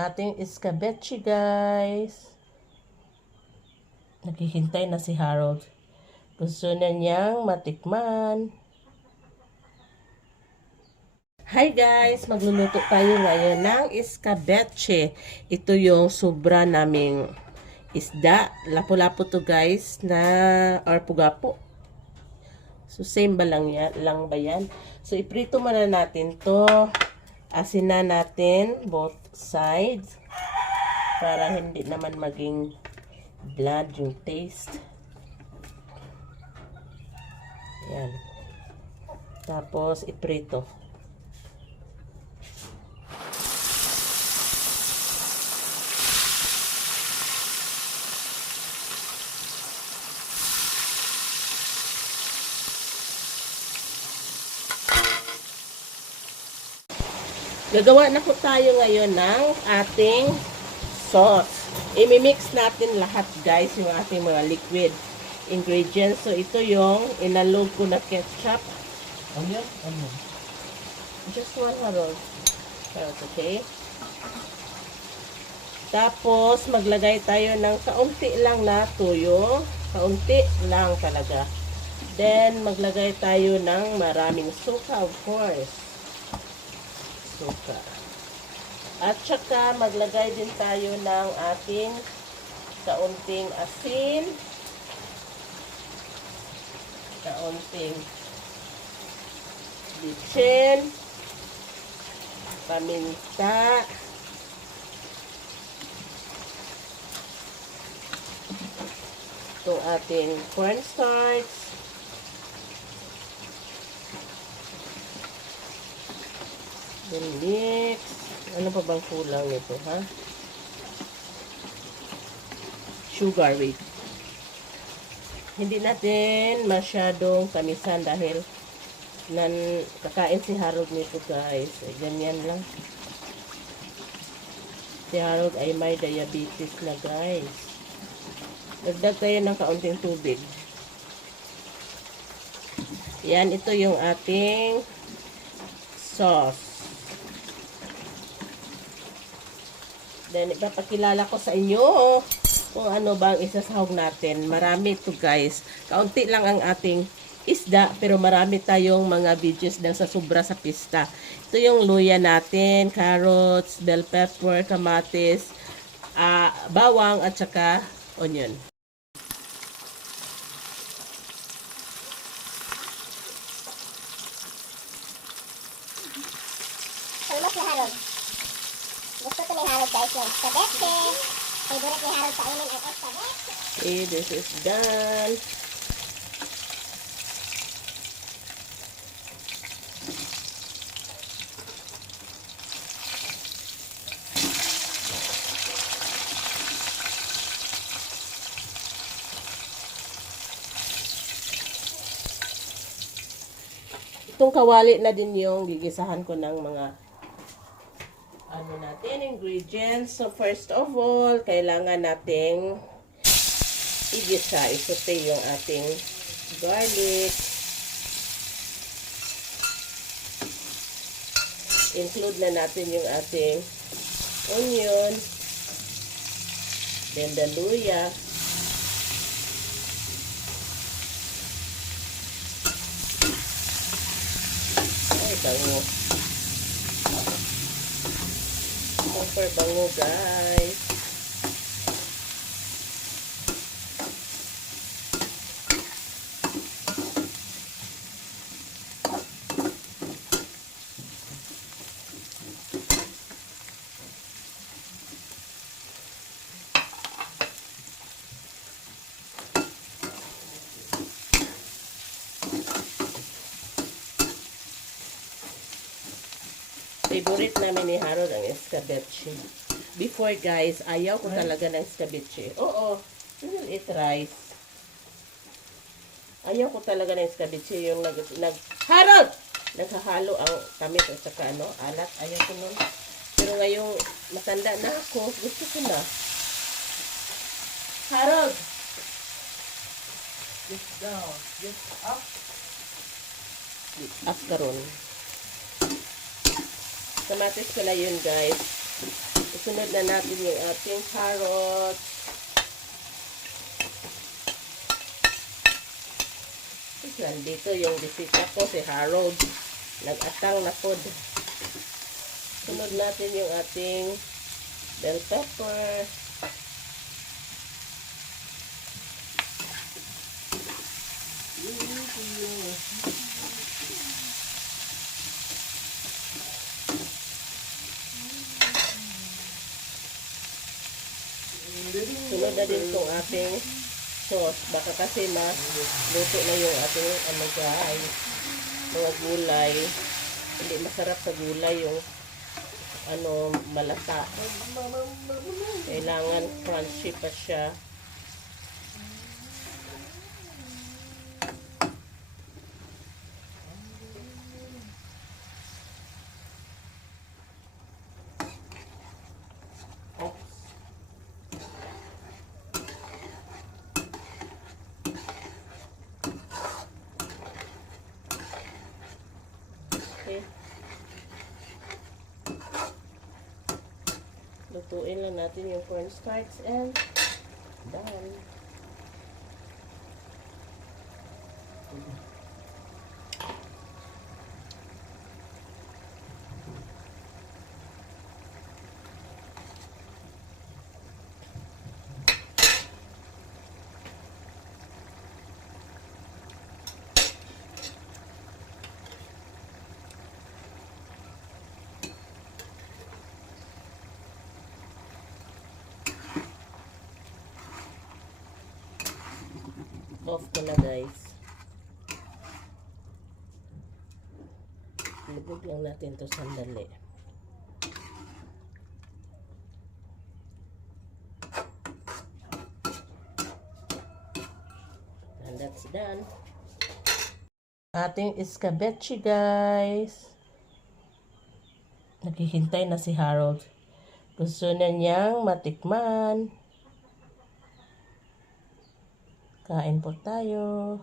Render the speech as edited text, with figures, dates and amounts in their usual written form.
ating escabeche, guys. Naghihintay na si Harold. Gusto na niyang matikman. Hi guys! Magluluto tayo ngayon ng escabeche. Ito yung sobra naming isda. Lapu-lapu to guys na or pugapo. So same ba lang ba yan? So iprito muna natin to. Asin na natin both sides para hindi naman maging bland yung taste. Yan. Tapos iprito. Gagawa na po tayo ngayon ng ating sauce. I-mix natin lahat guys, yung ating mga liquid ingredients. So ito yung inalog ko na ketchup. Onion? Onion. Just one Harold. That's okay. Tapos maglagay tayo ng kaunti lang na tuyo. Kaunti lang talaga. Then maglagay tayo ng maraming suka, of course. Suka. At saka maglagay din tayo ng ating kaunting asin, kaunting bitsin, paminta, itong ating cornstarch, mix. Ano pa bang kulang nito, ha? Sugar, wait. Hindi natin masyadong tamisan dahil kakain si Harold nito, guys. Ay, ganyan lang. Si Harold ay may diabetes na, guys. Dagdag tayo ng kaunting tubig. Yan, ito yung ating sauce. Then, ipapakilala ko sa inyo kung ano ba ang isasahog natin. Marami ito guys. Kaunti lang ang ating isda, pero marami tayong mga veggies dahil sa sobra sa pista. Ito yung luya natin, carrots, bell pepper, kamatis, bawang, at saka onion. Hello si Harold. Gusto ko ni Harold guys yung escabeche. Favorite ni Harold kainin ang escabeche. Okay, this is done. Itong kawali na din yung gigisahan ko ng mga ano natin, ingredients. So, first of all, kailangan nating igisa, isote yung ating garlic. Include na natin yung ating onion. Then, the luya. Ay, bango. Super bango guys. Favorite namin ni Harold ang escabeche. Before guys, ayaw ko talaga ng escabeche. Oo, we will eat rice. Ayaw ko talaga ng escabeche. Yung Harold! Naghahalo ang tamis at saka alat. Ayaw ko nun. Pero ngayong matanda na ako, gusto ko na. Harold! Get down. Get up. Up karon. Kamatis ko na yun guys. Isunod na natin yung ating carrots. Nandito yung bisita ko, si Harold. Nag-atang na pod. Sunod natin yung ating bell pepper. Sunod na din itong ating sauce. Baka kasi luto na yung ating guys, mga gulay. Hindi masarap sa gulay yung malata. Kailangan crunchy pa siya. Okay. Lutuin lang natin yung cornstarch and done. Off ko na guys. Libog lang natin to sandali. And that's done. Ating escabeche guys. Naghihintay na si Harold. Gusto na niyang matikman. Kain po tayo.